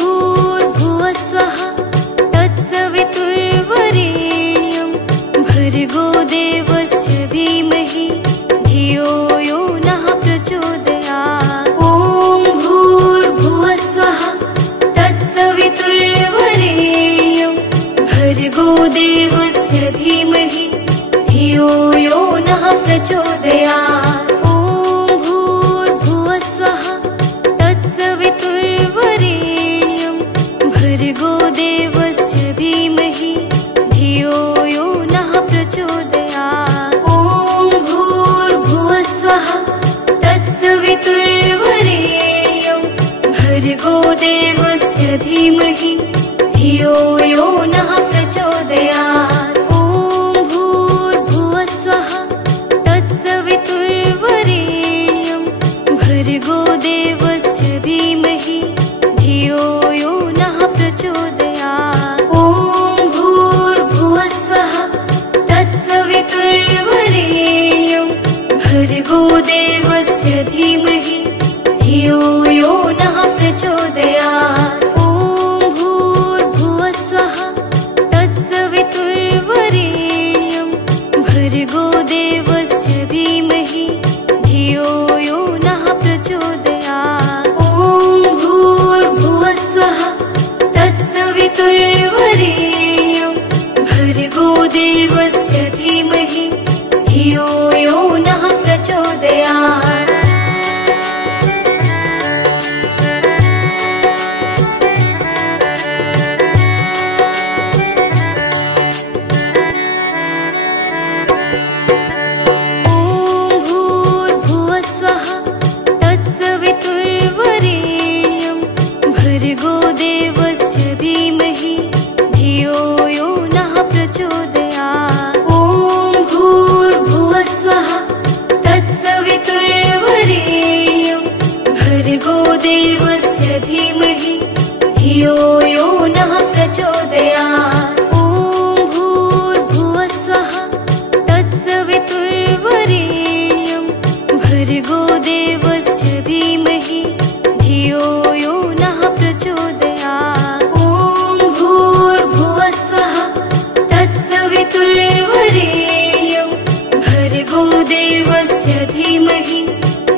भूर्भुवस्वः तत्सवितुर्वरेण्यं भर्गो देवस्य धीमहि धियो यो नः प्रचोदयात्। ॐ भूर्भुवस्वः तत्सवितुर्वरेण्यं भर्गो देवस्य धीमहि धियो यो नः प्रचोदयात्। ॐ भूर्भुवस्वः तत्सवितुर्वरेण्यं भर्गो देवस्य धीमहि धियो यो नः प्रचोदयात्। ॐ भूर्भुवस्वः तत्सवितुर्वरेण्यं भर्गो देवस्य धीमहि धियो यो नः प्रचोदयात्। ॐ भूर्भुवस्वः तत्सवितुर्वरेण्यं भर्गो देवस्य धीमहि धियो यो नः प्रचोदयात्। ॐ भूर्भुवस्वः तत्सवितुर्वरेण्यं भर्गो देवस्य धीमहि धियो यो नः प्रचोदयात्। ॐ भूर्भुवस्वः तत्सवितुर्वरेण्यं भर्गो देवस्य धीमहि धियो यो नः प्रचोदयात्। ॐ भूर्भुवस्वः तत्सवितुर्वरेण्यं भर्गो देवस्य धीमहि धियो यो नः प्रचोदयात्। भर्गो देवस्य धीमहि धियो यो नः प्रचोदयात्। ॐ भूर्भुवस्वः तत्सवितुर्वरेण्यं भर्गो देवस्य धीमहि धियो यो नः प्रचोदयात्। ॐ भूर्भुवस्वः तत्सवितुर्वरेण्यं भर्गो देवस्य धीमहि धियो यो नः प्रचोदयात्। ॐ भूर्भुवस्वः तत्सवितुर्वरेण्यं भर्गो देवस्य धीमहि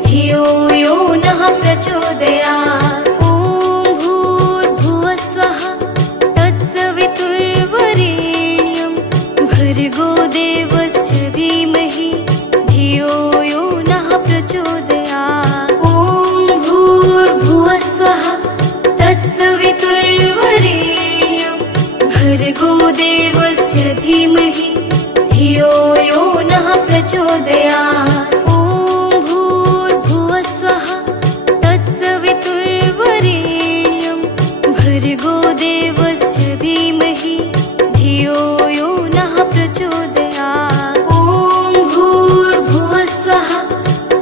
धियो यो नः प्रचोदयात्। ॐ भूर्भुवस्वः तत्सवितुर्वरेण्यं भर्गो देवस्य धीमहि धियो यो नः प्रचोदयात्। ॐ भूर्भुवस्वः तत्सवितुर्वरेण्यं भर्गो देवस्य धीमहि धियो यो नः प्रचोदयात्। ॐ भूर्भुवस्वः तत्सवितुर्वरेण्यं भर्गो देवस्य धीमहि धियो यो नः प्रचोदयात्। ॐ भूर्भुवस्वः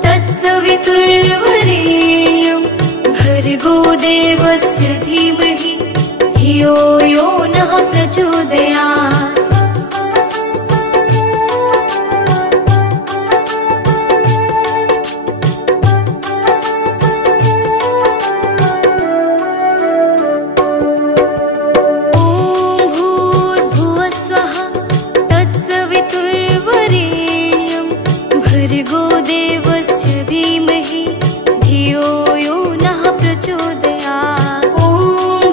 तत्सवितुर्वरेण्यं भर्गो देवस्य धीमहि धियो यो नः प्रचोदयात्। भर्गो देवस्य धीमहि धियो यो नः प्रचोदयात्। ॐ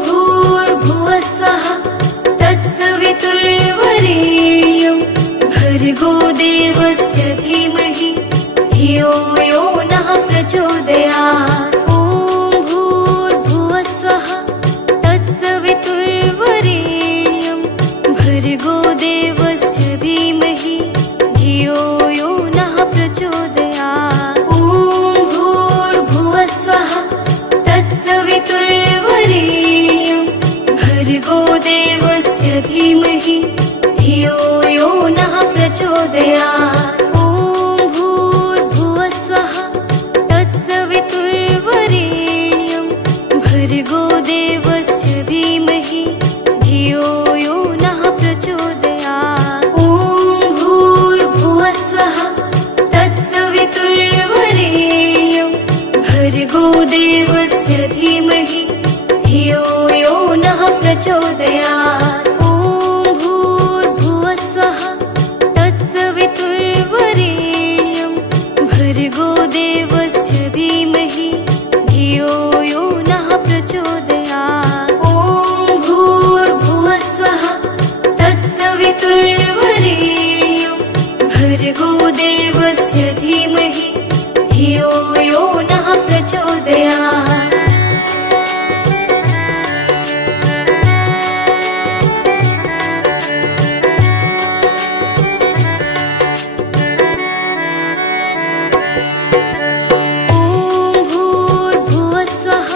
भूर्भुवस्वः तत्सवितुर्वरेण्यं भर्गो देवस्य धीमहि धियो यो नः प्रचोदयात्। ॐ भूर्भुवस्वः तत्सवितुर्वरेण्यं भर्गो देवस्य धीमहि धियो यो नः प्रचोदयात्। ॐ भूर्भुवस्वः तत्सवितुर्वरेण्यं भर्गो देवस्य धीमहि धियो यो नः प्रचोदयात्। ॐ भूर्भुवस्वः तत्सवितुर्वरेण्यं भर्गो देवस्य धीमहि धियो यो नः प्रचोदयात्। ॐ भूर्भुवस्वः तत्सवितुर्वरेण्यं भर्गो देवस्य धीमहि धियो यो नः प्रचोदयात्। ॐ भूर्भुवस्वः तत्सवितुर्वरेण्यं भर्गो देवस्य धीमहि धियो यो नः प्रचोदयात्। ॐ भूर्भुवस्वः तत्सवितुर्वरेण्यं भर्गो देवस्य धीमहि धियो यो नः प्रचोदयात्। प्रचोदयात्। ॐ भूर्भुवस्वः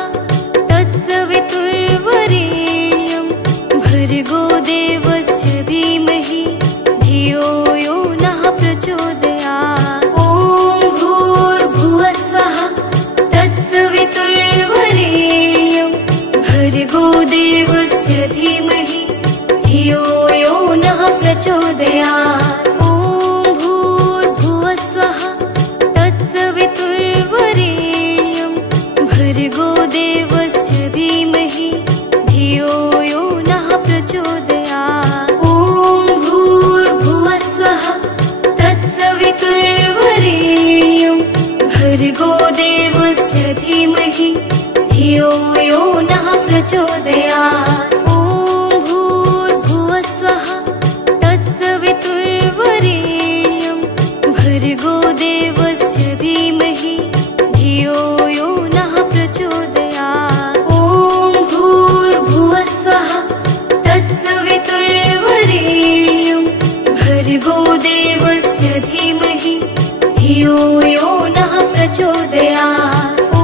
तत्सवितुर्वरेण्यं भर्गो देवस्य धीमहि धियो यो नः प्रचोदयात्। ॐ भूर्भुवस्वः तत्सवितुर्वरेण्यं भर्गो देवस्य धीमहि धियो यो नः प्रचोदयात्। भर्गो देवस्य धीमहि धियो यो नः प्रचोदयात्। ॐ भूर्भुवस्वः तत्सवितुर्वरेण्यं भर्गो देवस्य धीमहि धियो यो नः प्रचोदयात्। ॐ भूर्भुवस्वः तत्सवितुर्वरेण्यं भर्गो देवस्य धीमहि धियो यो नः प्रचोदयात्। ॐ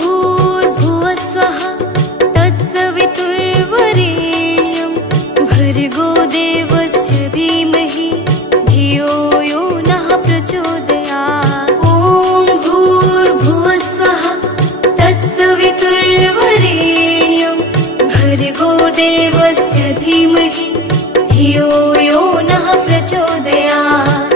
भूर्भुवस्वः तत्सवितुर्वरेण्यं भर्गो देवस्य धीमहि धियो यो नः प्रचोदयात्। भर्गो देवस्य धीमहि धियो यो नः प्रचोदयात्।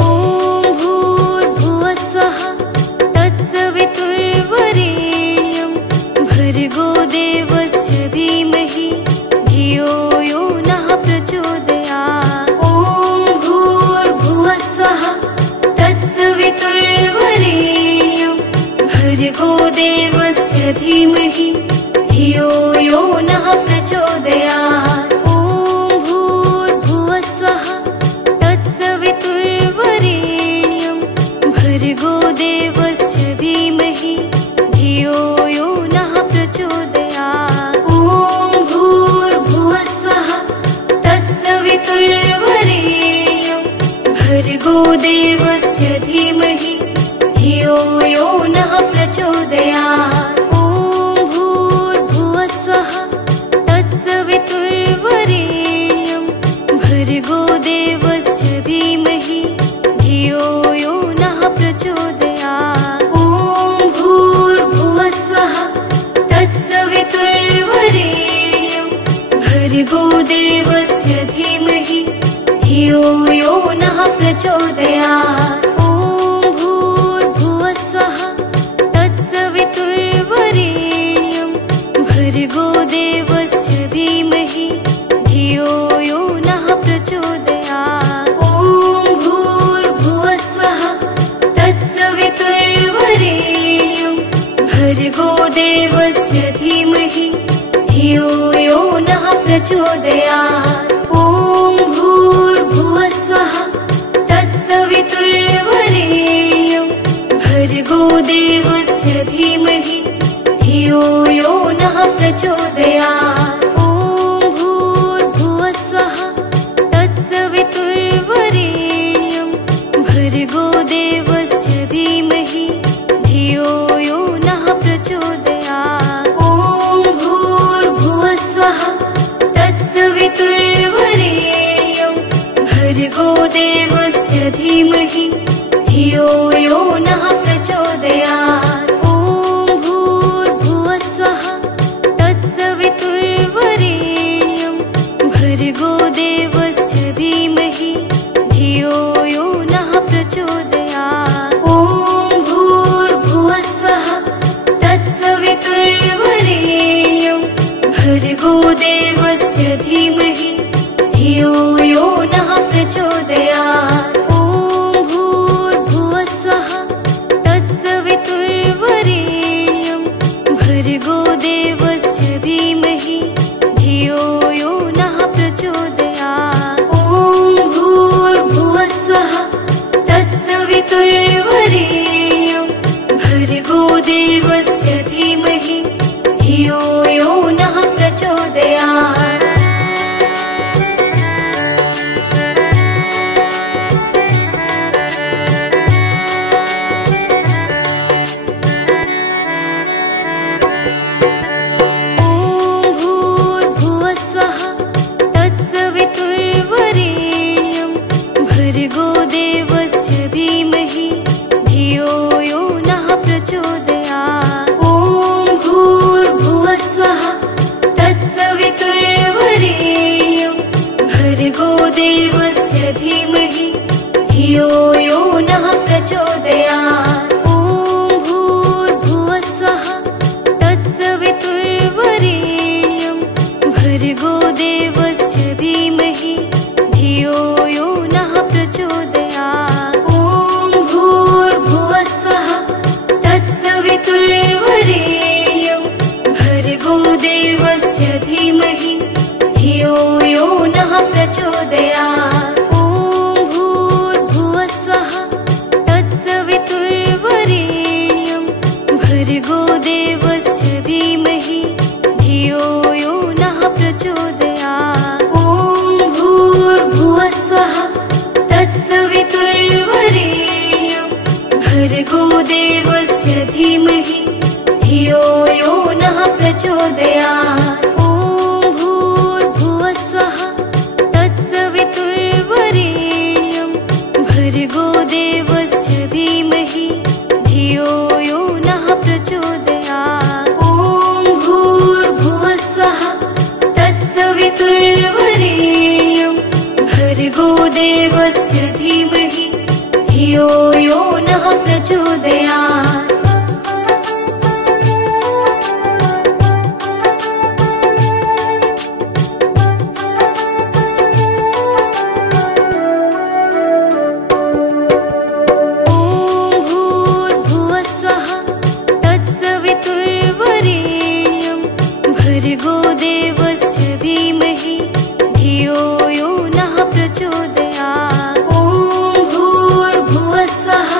ॐ भूर्भुवस्वः तत्सवितुर्वरेण्यं भर्गो देवस्य धीमहि धियो यो नः प्रचोदयात्। ॐ भूर्भुवस्वः तत्सवितुर्वरेण्यं भर्गो देवस्य धीमहि धियो यो नः प्रचोदयात्। ॐ भूर्भुवस्वः तत्सवितुर्वरेण्यं भर्गो देवस्य धीमहि धियो यो नः प्रचोदयात्। ॐ भूर्भुवस्वः तत्सवितुर्वरेण्यं भर्गो देवस्य धीमहि धियो यो नः प्रचोदयात्। ॐ भूर्भुवस्वः तत्सवितुर्वरेण्यं भर्गो देवस्य धीमहि धियो यो नः प्रचोदयात्। ॐ भूर्भुवस्वः तत्सवितुर्वरेण्यं भर्गो देवस्य धीमहि धियो यो नः प्रचोदयात्। ॐ भूर्भुवस्वः तत्सवितुर्वरेण्यं भर्गो देवस्य धीमहि धियो यो नः प्रचोदयात्। ॐ भूर्भुवस्वः तत्सवितुर्वरेण्यं भर्गो देवस्य धीमहि धियो यो नः प्रचोदयात्। ॐ भूर्भुवस्वः तत्सवितुर्वरेण्यं भर्गो देवस्य धीमहि धियो यो नः प्रचोदयात्। ॐ भूर्भुवस्वः तत्सवितुर्वरेण्यं भर्गो देवस्य धीमहि धियो यो नः प्रचोदयात्। ॐ भूर्भुवस्वः तत्सवितुर्वरेण्यं देवस्य धीमहि धियो यो नः प्रचोदयात्। ॐ भूर्भुवस्सुवः तत्सवितुर्वरेण्यं भर्गो देवस्य धीमहि धियो यो नः प्रचोदयात्। ॐ भूर्भुवस्सुवः तत्सवितुर्वरेण्यं भर्गो देवस्य धीमहि धियो यो नः प्रचोदयात्। ॐ भूर्भुवस्सुवः तत्सवितुर्वरेण्यं भर्गो देवस्य धीमहि धियो यो नः प्रचोदयात्। भर्गो देवस्य धीमहि धियो यो नः प्रचोदयात्। ॐ भूर्भुवस्सुवः तत्सवितुर्वरेण्यं भर्गो देवस्य धीमहि धियो यो नः प्रचोदयात्। ॐ भूर्भुवस्सुवः तत्सवितुर्वरेण्यं भर्गो देवस्य धीमहि धियो यो नः प्रचोदयात्। ॐ भूर्भुवस्सुवः तत्सवितुर्वरेण्यं भर्गो देवस्य धीमहि धियो यो नः प्रचोदयात्। ॐ भूर्भुवस्सुवः तत्सवितुर्वरेण्यं भर्गो देवस्य धीमहि धियो यो नः प्रचोदयात्। ॐ भूर्भुवस्सुवः तत्सवितुर्वरेण्यं भर्गो देवस्य धीमहि धियो यो नः प्रचोदयात्। ॐ भूर्भुवस्सुवः तत्सवितुर्वरेण्यं भर्गो देवस्य धीमहि धियो यो नः प्रचोदयात्। ॐ भूर्भुवस्सुवः तत्सवितुर्वरेण्यं भर्गो देवस्य धीमहि धियो यो नः प्रचोदयात्। ॐ भूर्भुवस्सुवः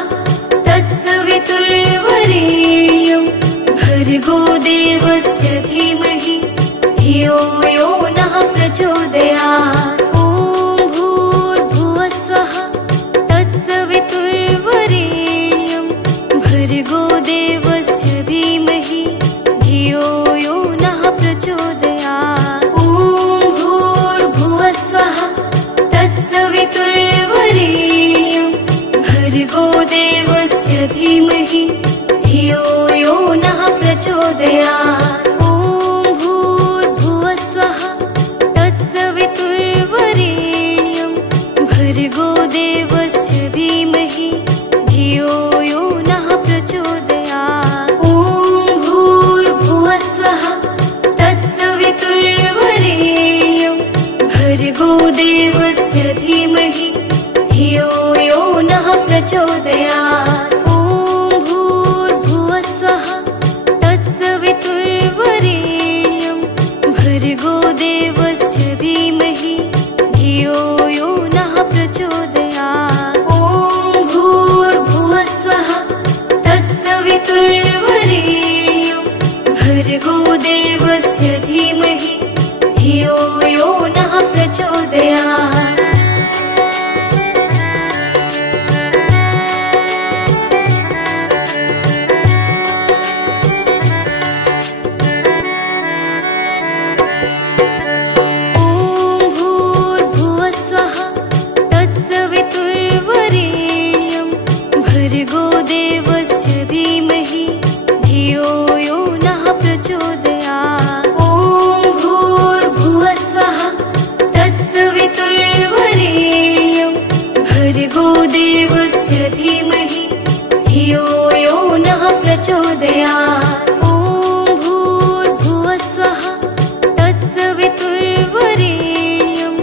तत्सवितुर्वरेण्यं भर्गो देवस्य धीमहि धियो यो नः प्रचोदयात्। ॐ भूर्भुवस्सुवः तत्सवितुर्वरेण्यं भर्गो देवस्य धीमहि धियो यो नः प्रचोदयात्। ॐ भूर्भुवस्सुवः तत्सवितुर्वरेण्यं भर्गो देवस्य धीमहि धियो यो नः प्रचोदयात्। ॐ भूर्भुवस्सुवः तत्सवितुर्वरेण्यं भर्गो देवस्य धीमहि धियो यो नः प्रचोदयात्। ॐ भूर्भुवस्सुवः तत्सवितुर्वरेण्यं भर्गो देवस्य धीमहि धियो यो नः प्रचोदयात्। ॐ भूर्भुवस्सुवः तत्सवितुर्वरेण्यं भर्गो देवस्य धीमहि धियो यो नः प्रचोदयात्। ॐ भूर्भुवस्सुवः तत्सवितुर्वरेण्यं भर्गो देवस्य धीमहि धियो यो नः प्रचोदयात्। ॐ भूर्भुवस्सुवः तत्सवितुर्वरेण्यं भर्गो देवस्य धीमहि धियो यो नः प्रचोदयात्। प्रचोदयात्। ॐ भूर्भुवः स्वः तत्सवितुर्वरेण्यं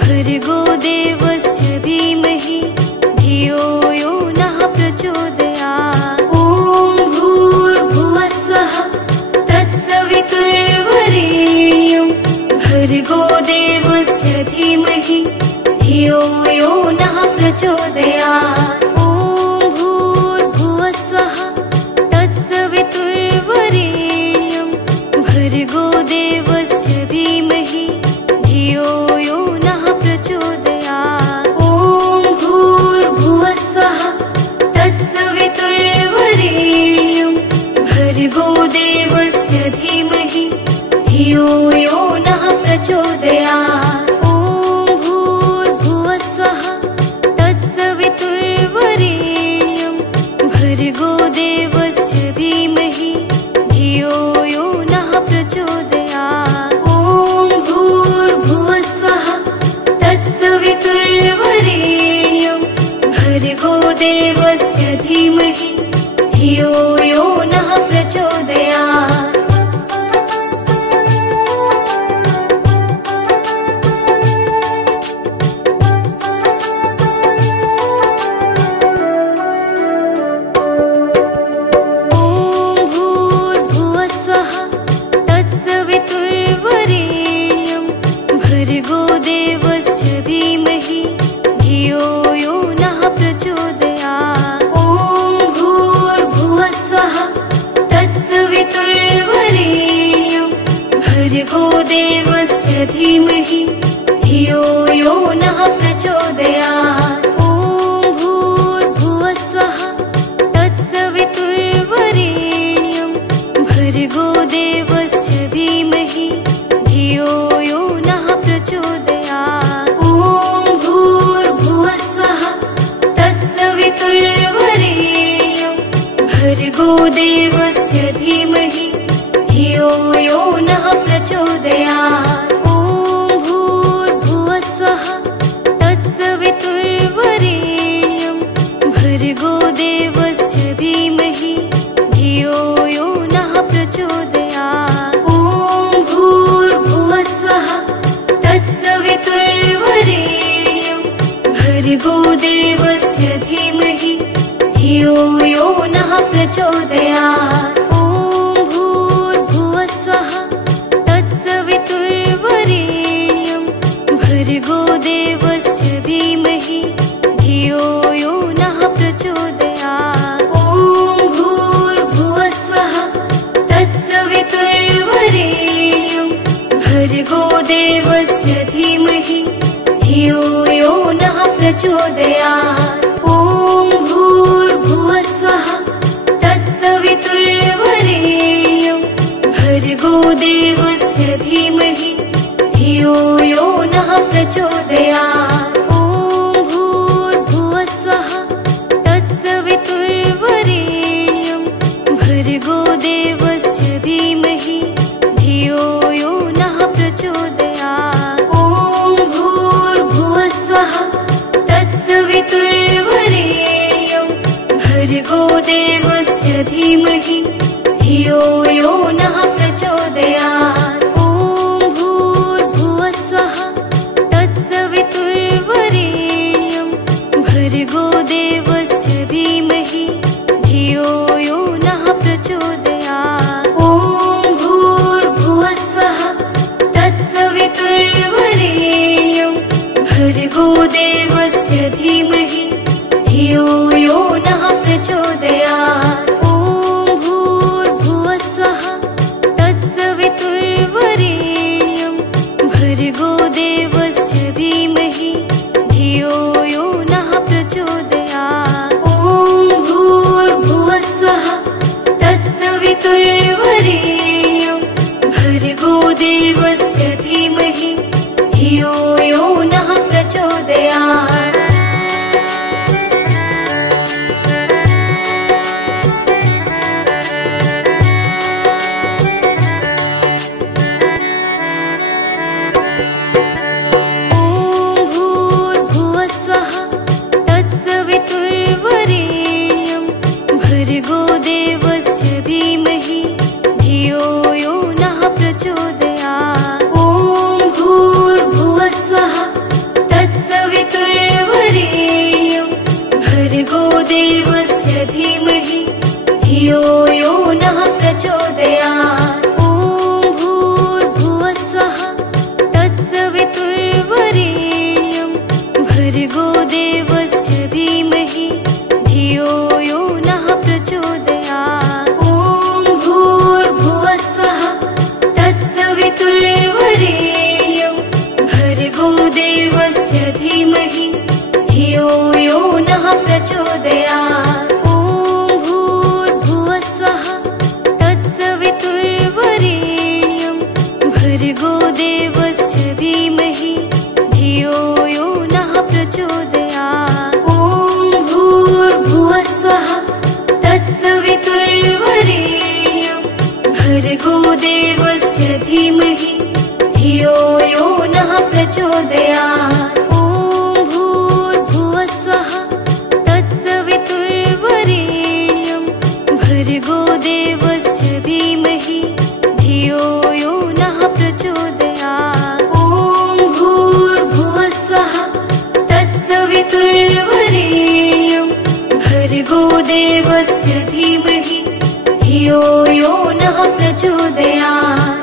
भर्गो देवस्य धीमहि धियो यो नः प्रचोदयात्। ॐ भूर्भुवः स्वः तत्सवितुर्वरेण्यं भर्गो देवस्य धीमहि धियो यो नः प्रचोदयात्। ॐ भूर्भुवः स्वः तत्सवितुर्वरेण्यं भर्गो देवस्य धीमहि धियो यो नः प्रचोदयात्। ॐ भूर्भुवः स्वः तत्सवितुर्वरेण्यं भर्गो देवस्य धीमहि धियो यो नः प्रचोदयात्। ॐ भूर्भुवः स्वः तत्सवितुर्वरेण्यं भर्गो देवस्य धीमहि धियो यो नः प्रचोदयात्। ॐ भूर्भुवः स्वः तत्सवितुर्वरेण्यं भर्गो देवस्य धीमहि धियो यो नः प्रचोदयात्। भर्गो देवस्य धीमहि धियो यो नः प्रचोदयात्। ॐ भूर्भुवः स्वः तत्सवितुर्वरेण्यं भर्गो देवस्य धीमहि धियो यो नः प्रचोदयात्। ॐ भूर्भुवः स्वः तत्सवितुर्वरेण्यं भर्गो देवस्य धीमहि धियो यो नः प्रचोदयात्। ॐ भूर्भुवः स्वः तत्सवितुर्वरेण्यं भर्गो देवस्य धीमहि धियो यो नः प्रचोदयात्। ॐ भूर्भुवः स्वः तत्सवितुर्वरेण्यं भर्गो देवस्य धीमहि धियो यो नः प्रचोदयात्। ॐ भूर्भुवः स्वः तत्सवितुर्वरेण्यं भर्गो देवस्य धीमहि धियो यो नः प्रचोदयात्। ॐ भूर्भुवः स्वः तत्सवितुर्वरेण्यं भर्गो देवस्य धीमहि धियो यो नः प्रचोदयात्। ॐ भूर्भुवः स्वः तत्सवितुर्वरेण्यं भर्गो देवस्य धीमहि धियो यो नः प्रचोदयात्। ॐ भूर्भुवः स्वः तत्सवितुर्वरेण्यं भर्गो देवस्य धीमहि धियो यो नः प्रचोदयात्। ॐ भूर्भुवः स्वः तत्सवितुर्वरेण्यं भर्गो देवस्य धीमहि धियो यो नः प्रचोदयात्। ॐ भूर्भुवः स्वः तत्सवितुर्वरेण्यं भर्गो देवस्य धीमहि धियो यो नः प्रचोदयात्। ॐ भूर्भुवः स्वः तत्सवितुर्वरेण्यं भर्गो देवस्य धीमहि धियो यो नः प्रचोदयात्। ॐ भूर्भुवः स्वः तत्सवितुर्वरेण्यं भर्गो देवस्य धीमहि धियो यो नः प्रचोदयात्। ॐ भूर्भुवः स्वः तत्सवितुर्वरेण्यं भर्गो देवस्य धीमहि धियो यो नः प्रचोदयात्। ॐ भूर्भुवः स्वः तत्सवितुर्वरेण्यं भर्गो देवस्य धीमहि धियो यो नः प्रचोदयात्। भर्गो देवस्य देवस्य धीमहि धियो यो नः प्रचोदयात्। ॐ भूर्भुवस्सुवः तत्सवितुर्वरेण्यं भर्गो देवस्य धीमहि धियो यो नः प्रचोदयात्। ॐ भूर्भुवस्सुवः तत्सवितुर्वरेण्यं भर्गो देवस्य धीमहि धियो यो नः प्रचोदयात्। ॐ भूर्भुवस्सुवः तत्सवितुर्वरेण्यं भर्गो देवस्य धीमहि धियो यो नः प्रचोदयात्। ॐ भूर्भुवस्सुवः तत्सवितुर्वरेण्यं भर्गो देवस्य धीमहि धियो यो नः प्रचोदयात्। ॐ भूर्भुवस्सुवः तत्सवितुर्वरेण्यं भर्गो देवस्य धीमहि धियो यो नः प्रचोदयात्। ॐ भूर्भुवस्सुवः तत्सवितुर्वरेण्यं भर्गो देवस्य धीमहि धियो यो नः प्रचोदयात्।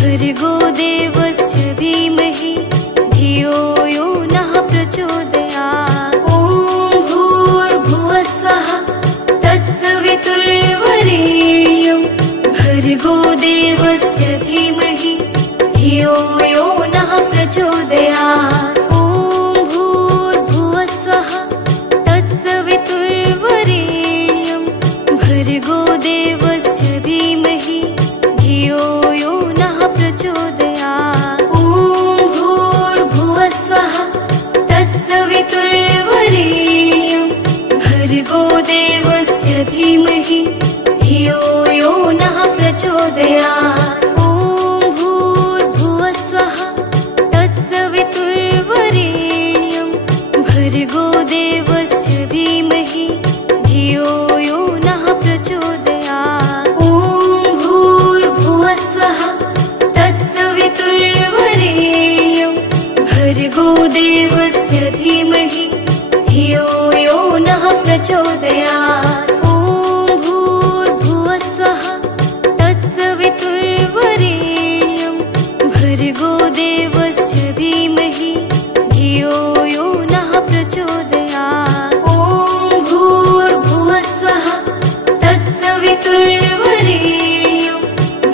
भर्गो देवस्य धीमहि धियो यो नः प्रचोदयात्। ॐ भूर्भुवस्सुवः तत्सवितुर्वरेण्यं भर्गो देवस्य धीमहि धियो यो नः प्रचोदयात्। ॐ भूर्भुवस्सुवः तत्सवितुर्वरेण्यं भर्गो देवस्य धीमहि धियो यो नः प्रचोदयात्। ॐ भूर्भुवस्सुवः तत्सवितुर्वरेण्यं भर्गो देवस्य धीमहि धियो यो नः प्रचोदयात्। ॐ भूर्भुवस्सुवः तत्सवितुर्वरेण्यं भर्गो देवस्य धीमहि धियो यो नः प्रचोदयात्। ॐ भूर्भुवस्सुवः तत्सवितुर्वरेण्यं भर्गो देवस्य धीमहि धियो यो नः प्रचोदयात्। ॐ भूर्भुवस्सुवः तत्सवितुर्वरेण्यं भर्गो देवस्य धीमहि धियो यो नः प्रचोदयात्। ॐ भूर्भुवस्सुवः तत्सवितुर्वरेण्यं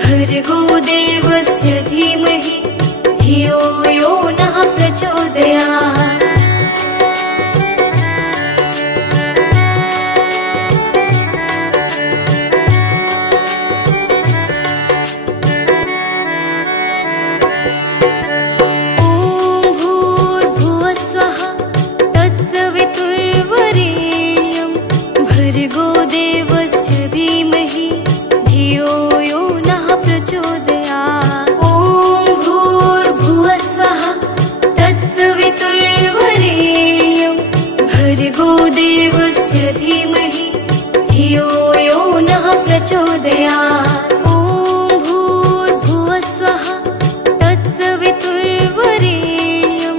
भर्गो देवस्य धीमहि धियो यो नः प्रचोदयात्। ॐ भूर्भुवस्सुवः तत्सवितुर्वरेण्यं भर्गो देवस्य धीमहि धियो यो नः प्रचोदयात्। ॐ भूर्भुवस्सुवः तत्सवितुर्वरेण्यं भर्गो देवस्य धीमहि धियो यो नः प्रचोदयात्। ॐ भूर्भुवस्सुवः तत्सवितुर्वरेण्यं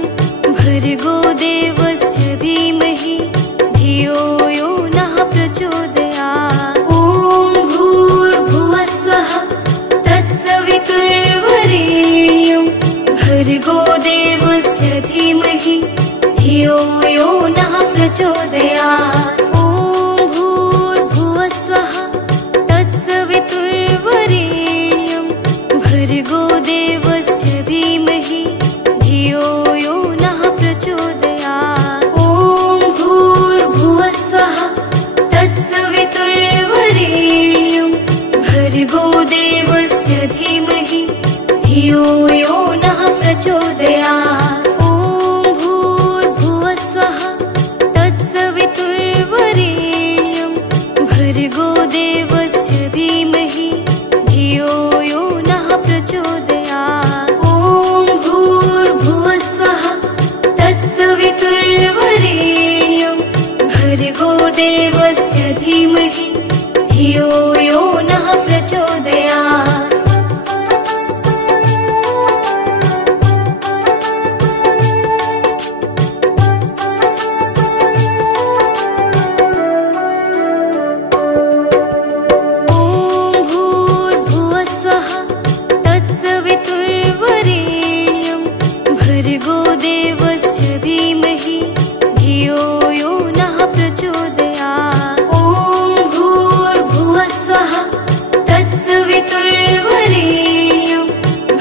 भर्गो देवस्य धीमहि धियो यो नः प्रचोदयात्। ॐ भूर्भुवस्सुवः तत्सवितुर्वरेण्यं भर्गो देवस्य धीमहि धियो यो नः प्रचोदयात्। ॐ भूर्भुवस्सुवः तत्सवितुर्वरेण्यं भर्गो देवस्य धीमहि धियो यो नः प्रचोदयात्। ॐ भूर्भुवस्सुवः तत्सवितुर्वरेण्यं भर्गो देवस्य धीमहि धियो यो नः प्रचोदयात्। ॐ भूर्भुवस्सुवः तत्सवितुर्वरेण्यं भर्गो देवस्य धीमहि धियो यो नः प्रचोदयात्। देवस्य धीमहि धियो यो नः प्रचोदयात्। ॐ भूर्भुवस्वः तत्सवितुर्वरेण्यं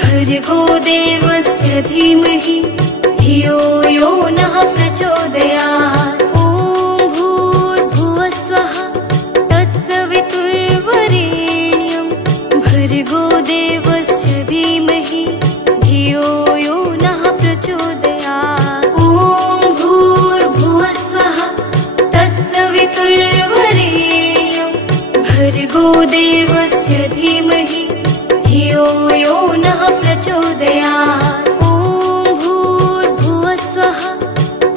भर्गो देवस्य धीमहि धियो यो नः प्रचोदयात्। ॐ भूर्भुवस्वः तत्सवितुर्वरेण्यं भर्गो देवस्य धीमहि धियो यो नः प्रचोदयात्। ॐ भूर्भुवस्वः तत्सवितुर्वरेण्यं भर्गो देवस्य धीमहि धियो यो नः प्रचोदयात्। ॐ भूर्भुवस्वः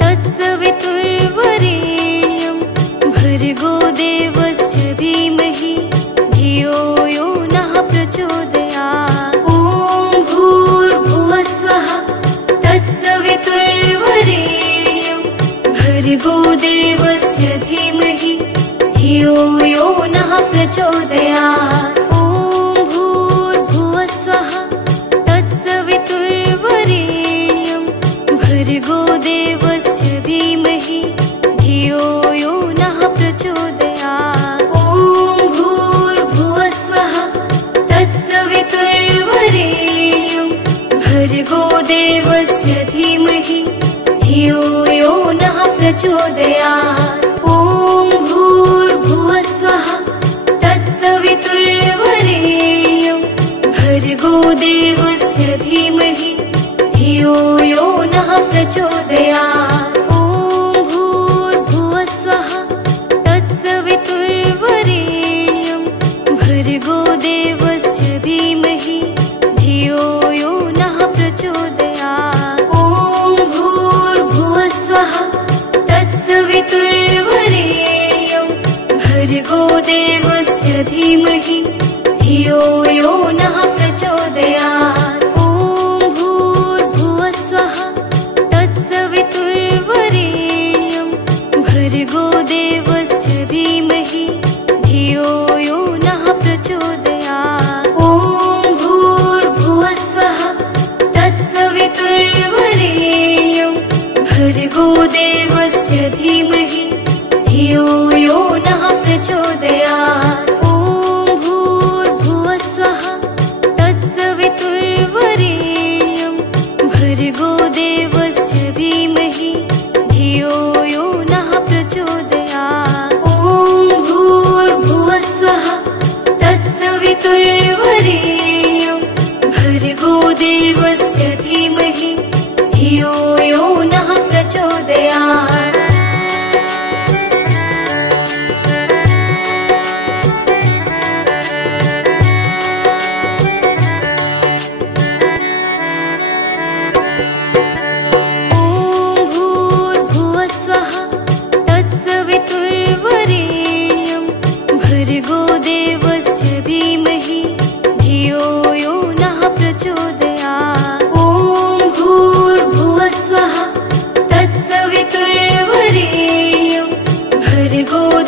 तत्सवितुर्वरेण्यं भर्गो देवस्य धीमहि धियो यो नः प्रचोदयात्। तत्सवितुर्वरेण्यं भर्गो देवस्य धीमहि धियो यो नः प्रचोदयात्। ॐ भूर्भुवस्वः तत्सवितुर्वरेण्यं भर्गो देवस्य धीमहि धियो यो नः प्रचोदयात्। ॐ भूर्भुवस्वः तत्सवितुर्वरेण्यं भर्गो देवस्य धीमहि धियो यो नः प्रचोदयात्। ॐ भूर्भुवस्वः तत्सवितुर्वरेण्यं भर्गो देवस्य धीमहि धियो यो नः प्रचोदयात्। ॐ भूर्भुवस्वः तत्सवितुर्वरेण्यं भर्गो देवस्य धीमहि धियो यो नः प्रचोदयात्। ॐ भूर्भुवस्वः तत्सवितुर्वरेण्यं भर्गो देवस्य धीमहि धियो यो नः प्रचोदयात्। ॐ भूर्भुवस्वः तत्सवितुर्वरेण्यं भर्गो देवस्य धीमहि धियो यो नः प्रचोदयात्। ॐ भूर्भुवस्वः तत्सवितुर्वरेण्यं भर्गो देवस्य धीमहि धियो यो नः प्रचोदयात्। ॐ भूर्भुवस्वः तत्सवितुर्वरेण्यं भर्गो देवस्य धीमहि धियो यो नः प्रचोदयात्। भर्गो देवस्य धीमहि धियो यो नः प्रचोदयात्। ॐ भूर्भुवस्वः तत्सवितुर्वरेण्यं भर्गो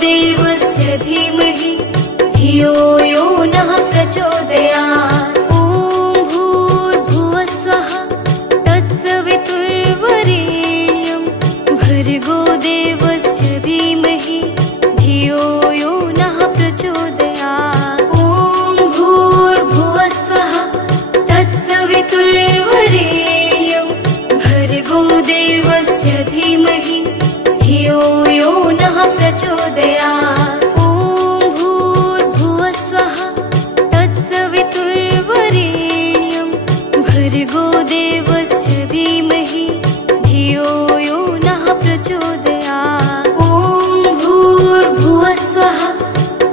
देवस्य धीमहि धियो यो नः प्रचोदयात्। ॐ भूर्भुवस्वः तत्सवितुर्वरेण्यं भर्गो देवस्य धीमहि धियो यो नः प्रचोदयात्। ॐ भूर्भुवस्वः तत्सवितुर्वरेण्यं भर्गो देवस्य धीमहि धियो यो नः प्रचोदयात्। ॐ भूर्भुवस्वः तत्सवितुर्वरेण्यं भर्गो देवस्य धीमहि धियो यो नः प्रचोदयात्। ॐ भूर्भुवस्वः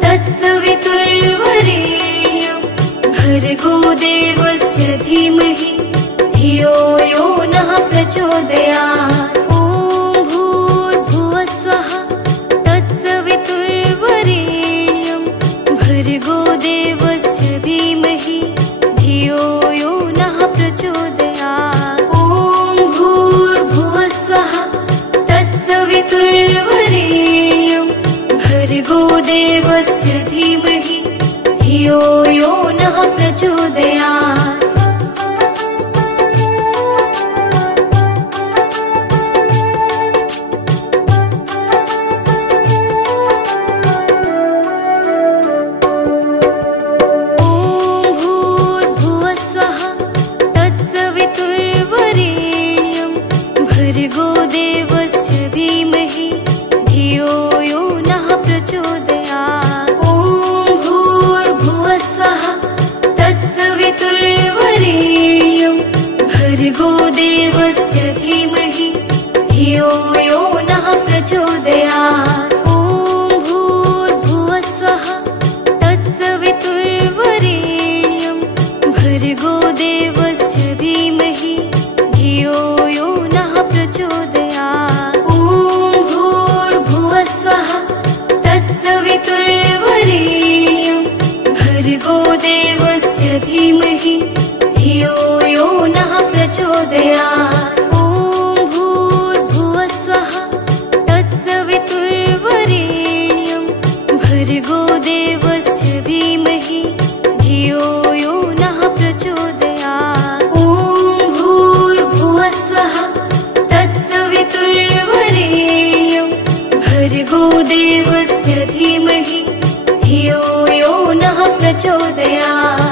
तत्सवितुर्वरेण्यं भर्गो देवस्य धीमहि धियो यो नः प्रचोदयात्। ॐ भूर्भुवस्वः तत्सवितुर्वरेण्यं देवस्य धीमहि धियो यो नः प्रचोदयात्। ॐ भूर्भुवस्वः तत्सवितुर्वरेण्यं भर्गो देवस्य धीमहि धियो यो नः प्रचोदयात्। भर्गो देवस्य धीमहि धियो यो नः प्रचोदयात्। ॐ भूर्भुवस्वः तत्सवितुर्वरेण्यं भर्गो देवस्य धीमहि धियो यो नः प्रचोदयात्। ॐ भूर्भुवस्वः तत्सवितुर्वरेण्यं भर्गो देवस्य धीमहि धियो यो नः प्रचोदयात्। ॐ भूर्भुवस्वः तत्सवितुर्वरेण्यं भर्गो देवस्य धीमहि धियो यो नः प्रचोदयात्। ॐ भूर्भुवस्वः तत्सवितुर्वरेण्यं भर्गो देवस्य धीमहि धियो यो नः प्रचोदयात्। ॐ भूर्भुवस्वः तत्सवितुर्वरेण्यं भर्गो देवस्य धीमहि धियो यो नः प्रचोदयात्।